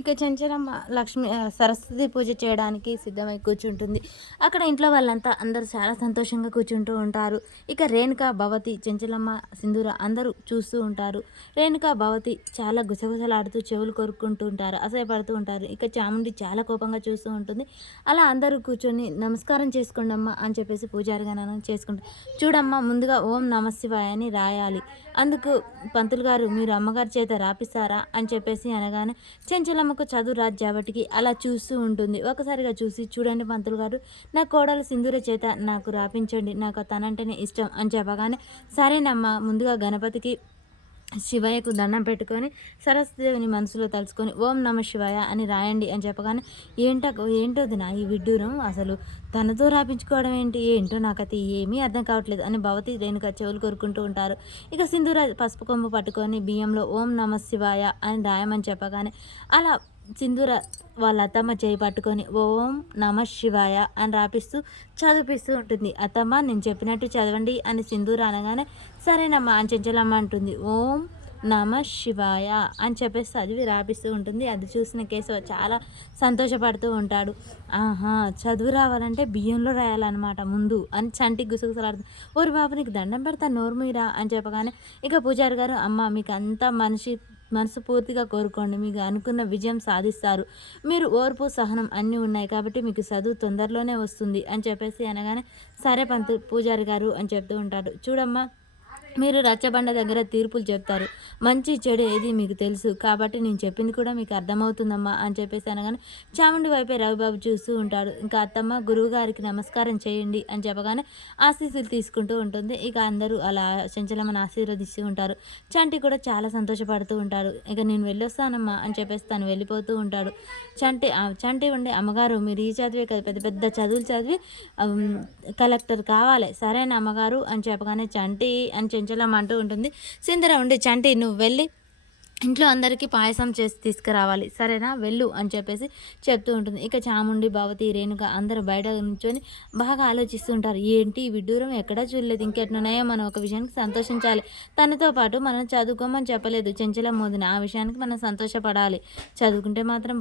ఇక చెంచలమ్మ సరస్వతి పూజ చేయడానికి సిద్ధమై కూర్చుంటుంది. అక్కడ ఇంట్లో వాళ్ళంతా అందరూ చాలా సంతోషంగా కూర్చుంటూ ఉంటారు. ఇక రేణుక, భవతి, చెంచలమ్మ, సింధూర అందరూ చూస్తూ ఉంటారు. రేణుక, భవతి చాలా గుసగుసలాడుతూ చెవులు కొరుక్కుంటూ ఉంటారు, అసహ్యపడుతూ ఉంటారు. ఇక చాముండి చాలా కోపంగా చూస్తూ ఉంటుంది. అలా అందరూ కూర్చొని నమస్కారం చేసుకోండమ్మా అని చెప్పేసి పూజారి గారు చేసుకుంటారు. చూడమ్మా, ముందుగా ఓం నమశివాయ అని రాయాలి. అందుకు పంతులు గారు మీరు అమ్మగారి చేత రాపిస్తారా అని చెప్పేసి అనగానే చెంచలమ్మకు చదువు రాదు కాబట్టి అలా చూస్తూ ఉంటుంది. ఒకసారిగా చూసి చూడండి పంతులు గారు, నా కోడలు సింధూర చేత నాకు రాపించండి, నాకు తనంటేనే ఇష్టం అని చెప్పగానే సరేనమ్మా, ముందుగా గణపతికి శివయ్యకు దండం పెట్టుకొని సరస్వతిదేవిని మనసులో తలుచుకొని ఓం నమ శివాయ అని రాయండి అని చెప్పగానే ఏంటోది నా ఈ విడ్డూరం, అసలు తనతో రాపించుకోవడం ఏంటో నాకైతే ఏమీ అర్థం కావట్లేదు అని భవతి రేణుక చెవులు కోరుకుంటూ ఉంటారు. ఇక సింధూర పసుపు కొమ్ము పట్టుకొని బియ్యంలో ఓం నమ శివాయ అని రాయమని చెప్పగానే అలా సింధూర వాళ్ళ అత్తమ్మ చేయి పట్టుకొని ఓం నమ శివాయ అని రాపిస్తూ చదివిపిస్తూ ఉంటుంది. అత్తమ్మ నేను చెప్పినట్టు చదవండి అని సింధూర అనగానే సరేనమ్మా అని చెంచలమ్మ అంటుంది. ఓం నమ శివాయ అని చెప్పేసి చదివి రాపిస్తూ ఉంటుంది. అది చూసిన కేశవ చాలా సంతోషపడుతూ ఉంటాడు. ఆహా, చదువు రావాలంటే బియ్యంలో రాయాలన్నమాట ముందు అని చంటి గుసగుసలాడుతుంది. ఓరి బాబు, నీకు దండం పెడతా, నోరు మీరా అని చెప్పగానే ఇక పూజారి గారు, అమ్మ మీకు అంతా మనసు పూర్తిగా కోరుకోండి, మీకు అనుకున్న విజయం సాధిస్తారు, మీరు ఓర్పు సహనం అన్నీ ఉన్నాయి కాబట్టి మీకు చదువు తొందరలోనే వస్తుంది అని చెప్పేసి అనగానే సరే పూజారి గారు అని చెప్తూ ఉంటాడు. చూడమ్మా, మీరు రచ్చబండ దగ్గర తీర్పులు చెప్తారు, మంచి చెడు ఏది మీకు తెలుసు కాబట్టి నేను చెప్పింది కూడా మీకు అర్థమవుతుందమ్మా అని చెప్పేసి అనగానే చాముండి వైపే రవిబాబు చూస్తూ ఉంటాడు. ఇంకా అత్తమ్మ గురువు గారికి నమస్కారం చేయండి అని చెప్పగానే ఆశీస్సులు తీసుకుంటూ ఉంటుంది. ఇక అందరూ అలా చెంచలమ్మని ఆశీర్వదిస్తూ ఉంటారు. చంటి కూడా చాలా సంతోషపడుతూ ఉంటాడు. ఇక నేను వెళ్ళొస్తానమ్మా అని చెప్పేసి తను వెళ్ళిపోతూ ఉంటాడు. చంటి ఉండే అమ్మగారు మీరు ఈ చదివే కదా, పెద్ద పెద్ద చదువులు చదివి కలెక్టర్ కావాలి, సరేనా అమ్మగారు అని చెప్పగానే చంటి అని చెంచలమ్మ అంటూ ఉంటుంది. సింధూర ఉండి చంటి నువ్వు వెళ్ళి ఇంట్లో అందరికీ పాయసం చేసి తీసుకురావాలి, సరేనా వెళ్ళు అని చెప్పేసి చెప్తూ ఉంటుంది. ఇక చాముండి, భవతి, రేణుక అందరూ బయట నుంచొని బాగా ఆలోచిస్తూ ఉంటారు. ఏంటి విడ్డూరం ఎక్కడా చూడలేదు, ఇంకెట్లున్నాయో మనం ఒక విషయానికి సంతోషించాలి, తనతో పాటు మనం చదువుకోమని చెప్పలేదు చెంచలమ్మ వదిన, ఆ విషయానికి మనం సంతోషపడాలి, చదువుకుంటే మాత్రం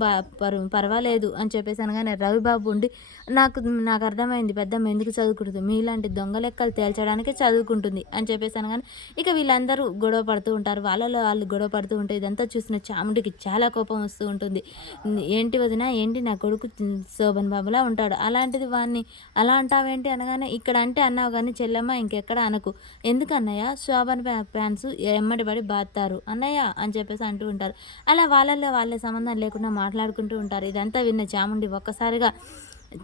పర్వాలేదు అని చెప్పేసి అనగానే రవిబాబు ఉండి నాకు అర్థమైంది, పెద్దమ్మ ఎందుకు చదువుకుంటుంది, మీలాంటి దొంగ లెక్కలు తేల్చడానికే చదువుకుంటుంది అని చెప్పేసి అనగానే ఇక వీళ్ళందరూ గొడవ పడుతూ ఉంటారు. వాళ్ళలో వాళ్ళు గొడవ పడుతూ ఉంటారు. ఇదంతా చూసిన చాముండికి చాలా కోపం వస్తూ ఉంటుంది. ఏంటి వదిన, ఏంటి నా కొడుకు శోభన్ బాబులా ఉంటాడు, అలాంటిది వాడిని అలా అంటావేంటి అనగానే ఇక్కడ అంటే అన్నావు కానీ చెల్లెమ్మ ఇంకెక్కడ అనకు, ఎందుకు అన్నయ్య శోభన్ ఫ్యాన్స్ ఎమ్మడి పడి బాస్తారు అన్నయ్య అని చెప్పేసి అంటూ ఉంటారు. అలా వాళ్ళల్లో వాళ్ళ సంబంధం లేకుండా మాట్లాడుకుంటూ ఉంటారు. ఇదంతా విన్న చాముండి ఒక్కసారిగా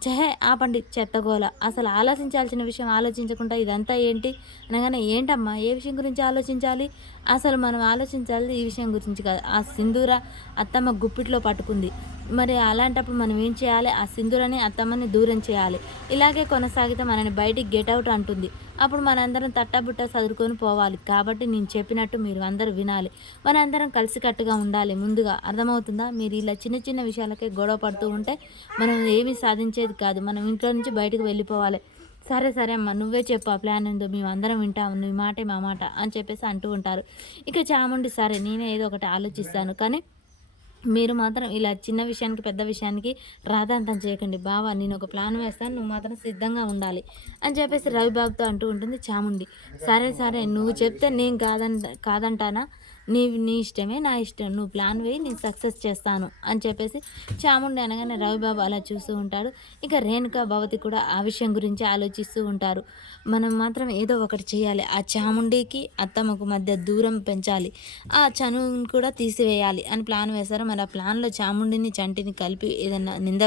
చెహే ఆపండి చెత్తగోల, అసలు ఆలోచించాల్సిన విషయం ఆలోచించకుండా ఇదంతా ఏంటి అనగానే ఏంటమ్మా ఏ విషయం గురించి ఆలోచించాలి, అసలు మనం ఆలోచించాలి ఈ విషయం గురించి కాదు, ఆ సింధూర అత్తమ్మ గుప్పిట్లో పట్టుకుంది, మరి అలాంటప్పుడు మనం ఏం చేయాలి, ఆ సింధూరని అత్తమ్మని దూరం చేయాలి, ఇలాగే కొనసాగితే మనని బయటికి గెట్అవుట్ అంటుంది, అప్పుడు మనందరం తట్టబుట్ట చదువుకొని పోవాలి, కాబట్టి నేను చెప్పినట్టు మీరు అందరూ వినాలి, మనందరం కలిసికట్టుగా ఉండాలి, ముందుగా అర్థమవుతుందా, మీరు ఇలా చిన్న చిన్న విషయాలకే గొడవ పడుతూ ఉంటే మనం ఏమీ సాధించేది కాదు, మనం ఇంట్లో నుంచి బయటకు వెళ్ళిపోవాలి, సరే సరే అమ్మ నువ్వే చెప్పు ఆ ప్లాన్ ఏందో మేము అందరం వింటాము, నీ మాటే మా మాట అని చెప్పేసి అంటూ ఉంటారు. ఇక చాముండి సరే నేనే ఏదో ఒకటి ఆలోచిస్తాను, కానీ మీరు మాత్రం ఇలా చిన్న విషయానికి పెద్ద విషయానికి రాధాంతం చేయకండి బావా, నేను ఒక ప్లాన్ వేస్తాను, నువ్వు మాత్రం సిద్ధంగా ఉండాలి అని చెప్పేసి రవిబాబుతో అంటూ ఉంటుంది చాముండి. సరే సరే నువ్వు చెప్తే నేను కాదంటానా, నీ ఇష్టమే నా ఇష్టం, నువ్వు ప్లాన్ వేయి నేను సక్సెస్ చేస్తాను అని చెప్పేసి చాముండి అనగానే రవిబాబు అలా చూస్తూ ఉంటాడు. ఇక రేణుక, భవతి కూడా ఆ విషయం గురించి ఆలోచిస్తూ ఉంటారు. మనం మాత్రం ఏదో ఒకటి చేయాలి, ఆ చాముండికి అత్తమ్మకు మధ్య దూరం పెంచాలి, ఆ చనువుని కూడా తీసివేయాలి అని ప్లాన్ వేశారు. మరి ఆ ప్లాన్లో చాముండిని చంటిని కలిపి ఏదన్నా నింద